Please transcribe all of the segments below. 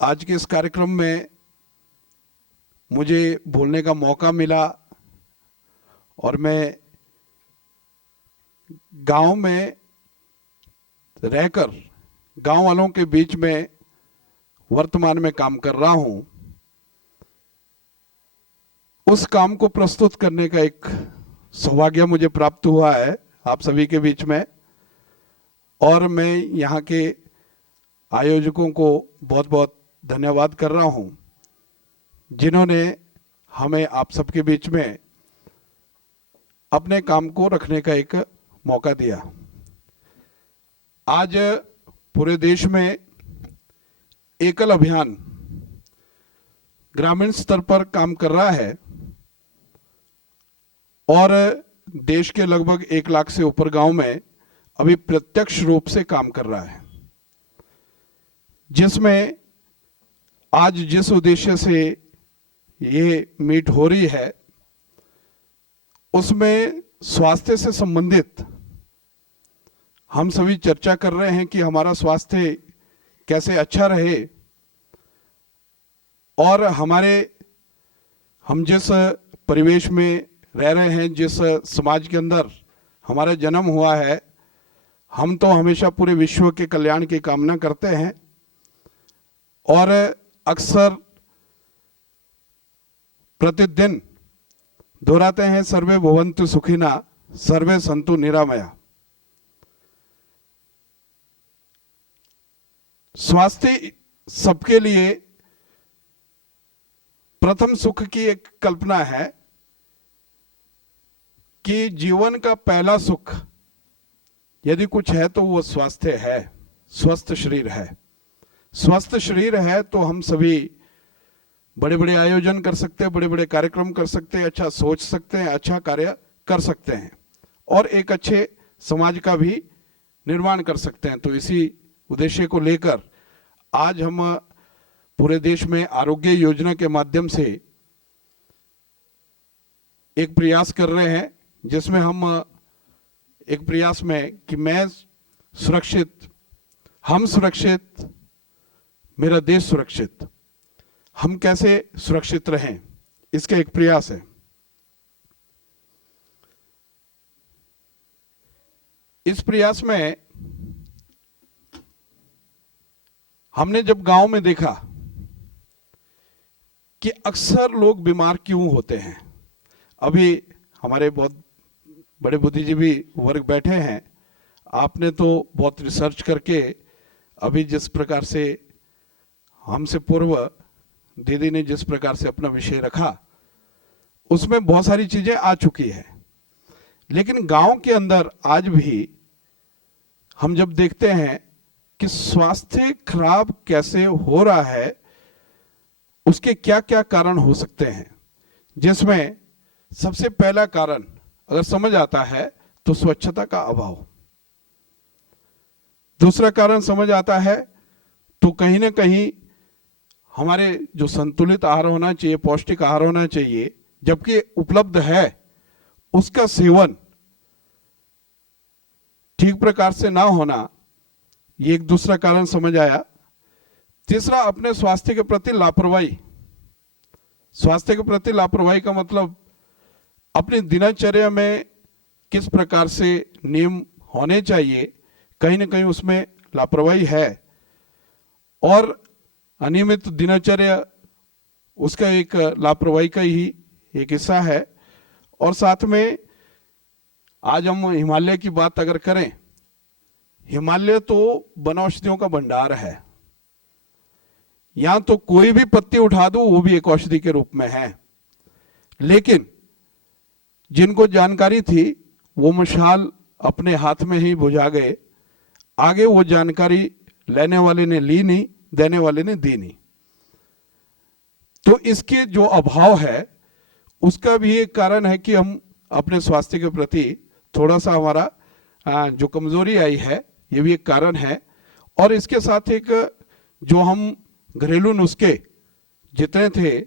आज के इस कार्यक्रम में मुझे बोलने का मौका मिला और मैं गांव में रहकर गांव वालों के बीच में वर्तमान में काम कर रहा हूं। उस काम को प्रस्तुत करने का एक सौभाग्य मुझे प्राप्त हुआ है आप सभी के बीच में, और मैं यहाँ के आयोजकों को बहुत बहुत धन्यवाद कर रहा हूं जिन्होंने हमें आप सबके बीच में अपने काम को रखने का एक मौका दिया। आज पूरे देश में एकल अभियान ग्रामीण स्तर पर काम कर रहा है और देश के लगभग 1 लाख से ऊपर गांव में अभी प्रत्यक्ष रूप से काम कर रहा है, जिसमें आज जिस उद्देश्य से ये मीट हो रही है उसमें स्वास्थ्य से संबंधित हम सभी चर्चा कर रहे हैं कि हमारा स्वास्थ्य कैसे अच्छा रहे और हम जिस परिवेश में रह रहे हैं, जिस समाज के अंदर हमारा जन्म हुआ है, हम तो हमेशा पूरे विश्व के कल्याण की कामना करते हैं और अक्सर प्रतिदिन दोहराते हैं सर्वे भवन्तु सुखिना सर्वे सन्तु निरामया। स्वास्थ्य सबके लिए प्रथम सुख की एक कल्पना है कि जीवन का पहला सुख यदि कुछ है तो वो स्वास्थ्य है, स्वस्थ शरीर है। स्वस्थ शरीर है तो हम सभी बड़े बड़े आयोजन कर सकते हैं, बड़े बड़े कार्यक्रम कर सकते हैं, अच्छा सोच सकते हैं, अच्छा कार्य कर सकते हैं और एक अच्छे समाज का भी निर्माण कर सकते हैं। तो इसी उद्देश्य को लेकर आज हम पूरे देश में आरोग्य योजना के माध्यम से एक प्रयास कर रहे हैं, जिसमें हम एक प्रयास में कि मैं सुरक्षित, हम सुरक्षित, मेरा देश सुरक्षित, हम कैसे सुरक्षित रहें, इसका एक प्रयास है। इस प्रयास में हमने जब गांव में देखा कि अक्सर लोग बीमार क्यों होते हैं, अभी हमारे बहुत बड़े बुद्धिजीवी वर्ग बैठे हैं, आपने तो बहुत रिसर्च करके अभी जिस प्रकार से हमसे पूर्व दीदी ने जिस प्रकार से अपना विषय रखा उसमें बहुत सारी चीजें आ चुकी है, लेकिन गांव के अंदर आज भी हम जब देखते हैं कि स्वास्थ्य खराब कैसे हो रहा है, उसके क्या क्या कारण हो सकते हैं, जिसमें सबसे पहला कारण अगर समझ आता है तो स्वच्छता का अभाव, दूसरा कारण समझ आता है तो कहीं ना कहीं हमारे जो संतुलित आहार होना चाहिए, पौष्टिक आहार होना चाहिए, जबकि उपलब्ध है उसका सेवन ठीक प्रकार से ना होना, ये एक दूसरा कारण समझ आया। तीसरा, अपने स्वास्थ्य के प्रति लापरवाही। स्वास्थ्य के प्रति लापरवाही का मतलब अपनी दिनचर्या में किस प्रकार से नियम होने चाहिए, कहीं ना कहीं उसमें लापरवाही है और अनियमित दिनचर्या उसका एक लापरवाही का ही एक हिस्सा है। और साथ में आज हम हिमालय की बात अगर करें, हिमालय तो वनौषधियों का भंडार है, यहां तो कोई भी पत्ती उठा दो वो भी एक औषधि के रूप में है, लेकिन जिनको जानकारी थी वो मशाल अपने हाथ में ही बुझा गए, आगे वो जानकारी लेने वाले ने ली नहीं, देने वाले ने दी नहीं। तो इसके जो अभाव है उसका भी एक कारण है कि हम अपने स्वास्थ्य के प्रति थोड़ा सा हमारा जो कमजोरी आई है, ये भी एक कारण है। और इसके साथ एक जो हम घरेलू नुस्खे जितने थे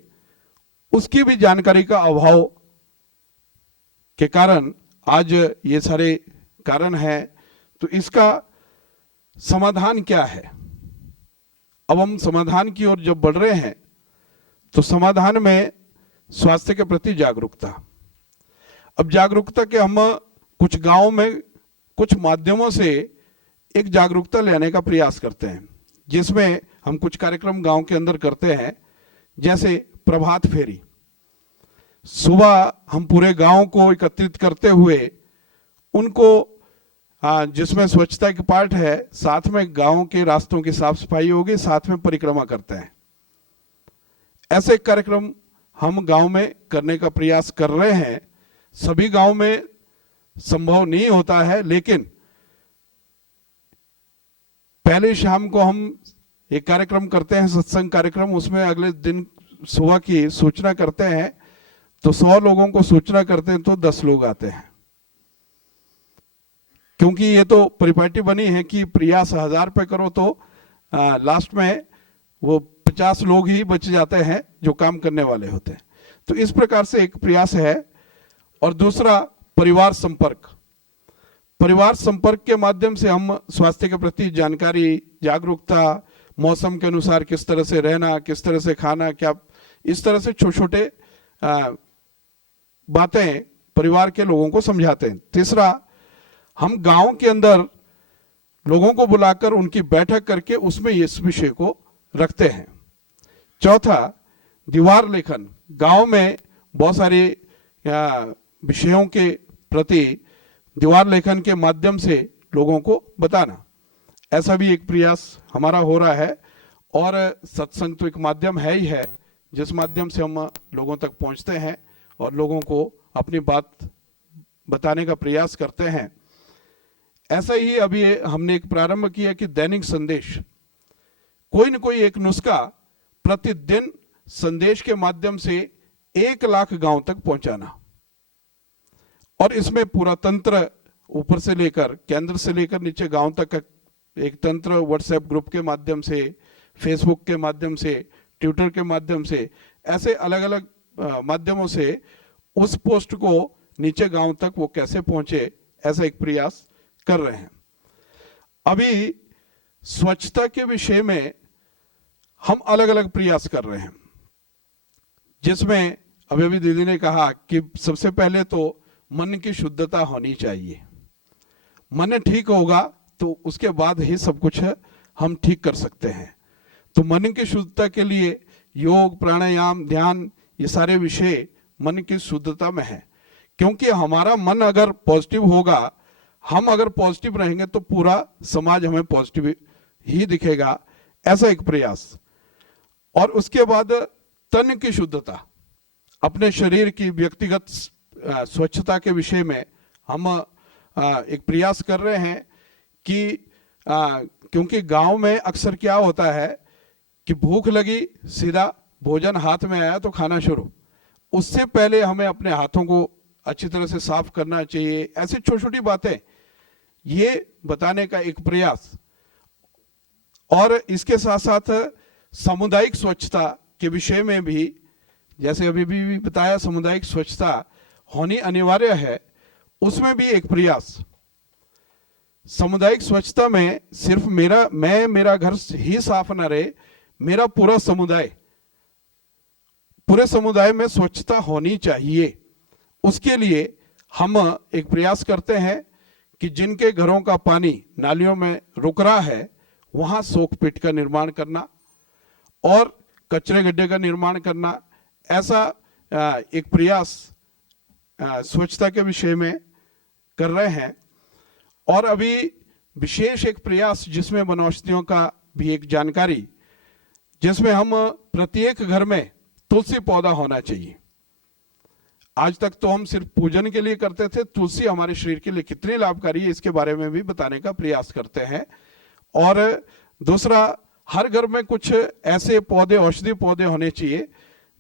उसकी भी जानकारी का अभाव के कारण आज ये सारे कारण हैं। तो इसका समाधान क्या है? अब हम समाधान की ओर जब बढ़ रहे हैं तो समाधान में स्वास्थ्य के प्रति जागरूकता। अब जागरूकता के हम कुछ गांवों में कुछ माध्यमों से एक जागरूकता लेने का प्रयास करते हैं, जिसमें हम कुछ कार्यक्रम गांव के अंदर करते हैं, जैसे प्रभात फेरी। सुबह हम पूरे गांव को एकत्रित करते हुए उनको जिसमें स्वच्छता की पार्ट है, साथ में गांव के रास्तों की साफ सफाई होगी, साथ में परिक्रमा करते हैं। ऐसे कार्यक्रम हम गांव में करने का प्रयास कर रहे हैं। सभी गांव में संभव नहीं होता है, लेकिन पहले शाम को हम एक कार्यक्रम करते हैं, सत्संग कार्यक्रम। उसमें अगले दिन सुबह की सूचना करते हैं, तो 100 लोगों को सूचना करते हैं तो 10 लोग आते हैं। क्योंकि ये तो परिपाटी बनी है कि प्रयास 1000 पे करो तो लास्ट में वो 50 लोग ही बच जाते हैं जो काम करने वाले होते हैं। तो इस प्रकार से एक प्रयास है। और दूसरा, परिवार संपर्क। परिवार संपर्क के माध्यम से हम स्वास्थ्य के प्रति जानकारी, जागरूकता, मौसम के अनुसार किस तरह से रहना, किस तरह से खाना, क्या, इस तरह से छोटे छोटे बातें परिवार के लोगों को समझाते हैं। तीसरा, हम गांव के अंदर लोगों को बुलाकर उनकी बैठक करके उसमें इस विषय को रखते हैं। चौथा, दीवार लेखन। गांव में बहुत सारे विषयों के प्रति दीवार लेखन के माध्यम से लोगों को बताना, ऐसा भी एक प्रयास हमारा हो रहा है। और सत्संग तो एक माध्यम है ही है, जिस माध्यम से हम लोगों तक पहुंचते हैं और लोगों को अपनी बात बताने का प्रयास करते हैं। ऐसा ही अभी हमने एक प्रारंभ किया कि दैनिक संदेश, कोई न कोई एक नुस्खा प्रतिदिन संदेश के माध्यम से 1 लाख गांव तक पहुंचाना। और इसमें पूरा तंत्र, ऊपर से लेकर, केंद्र से लेकर नीचे गांव तक एक तंत्र, व्हाट्सएप ग्रुप के माध्यम से, फेसबुक के माध्यम से, ट्विटर के माध्यम से, ऐसे अलग अलग माध्यमों से उस पोस्ट को नीचे गांव तक वो कैसे पहुंचे, ऐसा एक प्रयास कर रहे हैं। अभी स्वच्छता के विषय में हम अलग अलग प्रयास कर रहे हैं, जिसमें अभी दीदी ने कहा कि सबसे पहले तो मन की शुद्धता होनी चाहिए। मन ठीक होगा तो उसके बाद ही सब कुछ हम ठीक कर सकते हैं। तो मन की शुद्धता के लिए योग, प्राणायाम, ध्यान, ये सारे विषय मन की शुद्धता में है। क्योंकि हमारा मन अगर पॉजिटिव होगा, हम अगर पॉजिटिव रहेंगे तो पूरा समाज हमें पॉजिटिव ही दिखेगा, ऐसा एक प्रयास। और उसके बाद तन की शुद्धता, अपने शरीर की व्यक्तिगत स्वच्छता के विषय में हम एक प्रयास कर रहे हैं कि क्योंकि गांव में अक्सर क्या होता है कि भूख लगी, सीधा भोजन हाथ में आया तो खाना शुरू। उससे पहले हमें अपने हाथों को अच्छी तरह से साफ करना चाहिए। ऐसी छोटी छोटी बातें ये बताने का एक प्रयास। और इसके साथ साथ सामुदायिक स्वच्छता के विषय में भी, जैसे अभी भी बताया, सामुदायिक स्वच्छता होनी अनिवार्य है, उसमें भी एक प्रयास। सामुदायिक स्वच्छता में सिर्फ मेरा घर ही साफ ना रहे, मेरा पूरा समुदाय, पूरे समुदाय में स्वच्छता होनी चाहिए। उसके लिए हम एक प्रयास करते हैं कि जिनके घरों का पानी नालियों में रुक रहा है, वहां सोक पिट का निर्माण करना और कचरे गड्ढे का निर्माण करना, ऐसा एक प्रयास स्वच्छता के विषय में कर रहे हैं। और अभी विशेष एक प्रयास जिसमें वनौषधियों का भी एक जानकारी, जिसमें हम प्रत्येक घर में तुलसी पौधा होना चाहिए। आज तक तो हम सिर्फ पूजन के लिए करते थे, तुलसी हमारे शरीर के लिए कितनी लाभकारी है इसके बारे में भी बताने का प्रयास करते हैं। और दूसरा, हर घर में कुछ ऐसे पौधे, औषधि पौधे होने चाहिए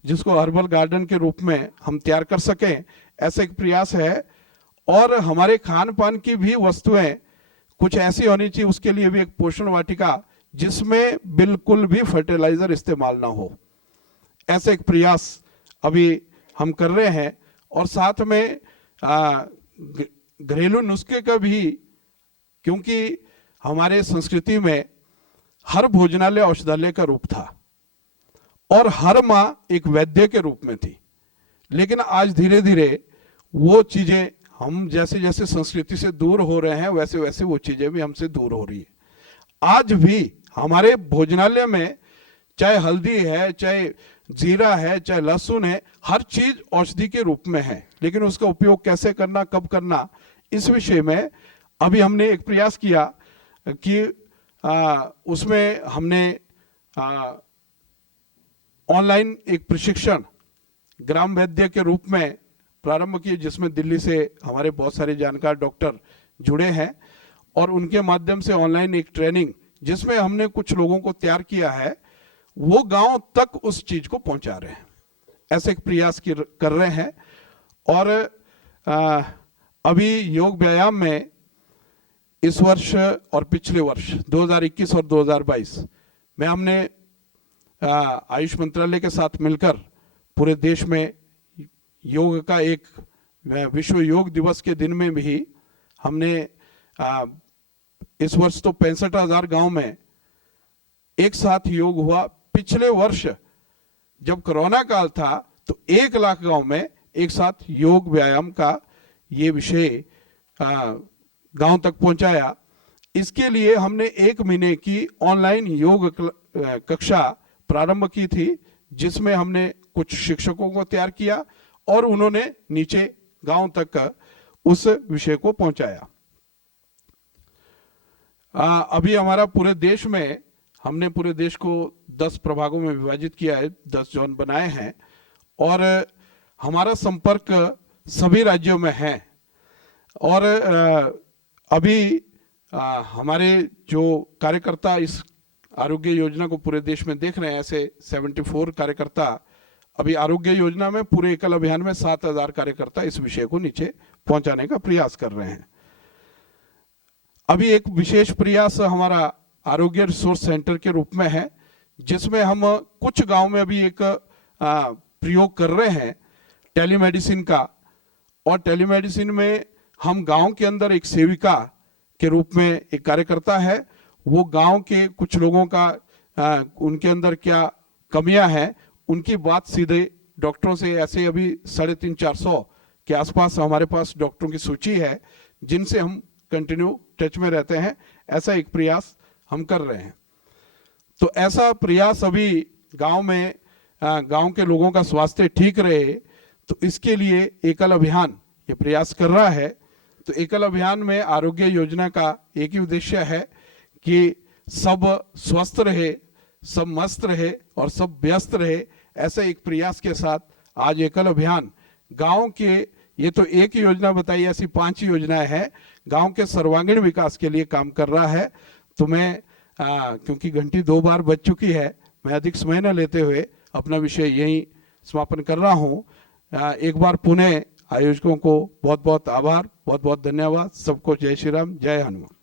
जिसको हर्बल गार्डन के रूप में हम तैयार कर सकें, ऐसा एक प्रयास है। और हमारे खान पान की भी वस्तुएं कुछ ऐसी होनी चाहिए, उसके लिए भी एक पोषण वाटिका जिसमें बिल्कुल भी फर्टिलाइजर इस्तेमाल ना हो, ऐसा एक प्रयास अभी हम कर रहे हैं। और साथ में घरेलू नुस्खे का भी, क्योंकि हमारे संस्कृति में हर भोजनालय औषधालय का रूप था और हर माँ एक वैद्य के रूप में थी। लेकिन आज धीरे धीरे वो चीजें, हम जैसे जैसे संस्कृति से दूर हो रहे हैं वैसे वैसे वो चीजें भी हमसे दूर हो रही है। आज भी हमारे भोजनालय में चाहे हल्दी है, चाहे जीरा है, चाहे लहसुन है, हर चीज औषधि के रूप में है, लेकिन उसका उपयोग कैसे करना, कब करना, इस विषय में अभी हमने एक प्रयास किया कि उसमें हमने ऑनलाइन एक प्रशिक्षण ग्राम वैद्य के रूप में प्रारंभ किए, जिसमें दिल्ली से हमारे बहुत सारे जानकार डॉक्टर जुड़े हैं और उनके माध्यम से ऑनलाइन एक ट्रेनिंग जिसमें हमने कुछ लोगों को तैयार किया है, वो गांव तक उस चीज को पहुंचा रहे हैं। ऐसे एक प्रयास कर रहे हैं। और अभी योग व्यायाम में इस वर्ष और पिछले वर्ष 2021 और 2022 में हमने आयुष मंत्रालय के साथ मिलकर पूरे देश में योग का एक विश्व योग दिवस के दिन में भी हमने इस वर्ष तो 65,000 गांव में एक साथ योग हुआ। पिछले वर्ष जब कोरोना काल था तो 1 लाख गांव में एक साथ योग व्यायाम का ये विषय गांव तक पहुंचाया। इसके लिए हमने 1 महीने की ऑनलाइन योग कक्षा प्रारंभ की थी, जिसमें हमने कुछ शिक्षकों को तैयार किया और उन्होंने नीचे गांव तक उस विषय को पहुंचाया। अभी हमारा पूरे देश में, हमने पूरे देश को 10 प्रभागों में विभाजित किया है, 10 जोन बनाए हैं और हमारा संपर्क सभी राज्यों में है। और अभी हमारे जो कार्यकर्ता इस आरोग्य योजना को पूरे देश में देख रहे हैं, ऐसे 74 कार्यकर्ता अभी आरोग्य योजना में पूरे एकल अभियान में 7,000 कार्यकर्ता इस विषय को नीचे पहुंचाने का प्रयास कर रहे हैं। अभी एक विशेष प्रयास हमारा आरोग्य रिसोर्स सेंटर के रूप में है, जिसमें हम कुछ गांव में अभी एक प्रयोग कर रहे हैं टेलीमेडिसिन का। और टेलीमेडिसिन में हम गांव के अंदर एक सेविका के रूप में एक कार्यकर्ता है, वो गांव के कुछ लोगों का उनके अंदर क्या कमियां हैं उनकी बात सीधे डॉक्टरों से, ऐसे अभी 350-400 के आसपास हमारे पास डॉक्टरों की सूची है जिनसे हम कंटिन्यू टच में रहते हैं। ऐसा एक प्रयास हम कर रहे हैं। तो ऐसा प्रयास अभी गांव में, गांव के लोगों का स्वास्थ्य ठीक रहे, तो इसके लिए एकल अभियान ये प्रयास कर रहा है। तो एकल अभियान में आरोग्य योजना का एक ही उद्देश्य है कि सब स्वस्थ रहे, सब मस्त रहे और सब व्यस्त रहे। ऐसे एक प्रयास के साथ आज एकल अभियान गांव के, ये तो एक ही योजना बताई, ऐसी 5 योजनाएं हैं, गांव के सर्वांगीण विकास के लिए काम कर रहा है। तो मैं क्योंकि घंटी 2 बार बज चुकी है, मैं अधिक समय न लेते हुए अपना विषय यहीं समापन कर रहा हूं। एक बार पुनः आयोजकों को बहुत बहुत आभार, बहुत बहुत धन्यवाद। सबको जय श्री राम, जय हनुमान।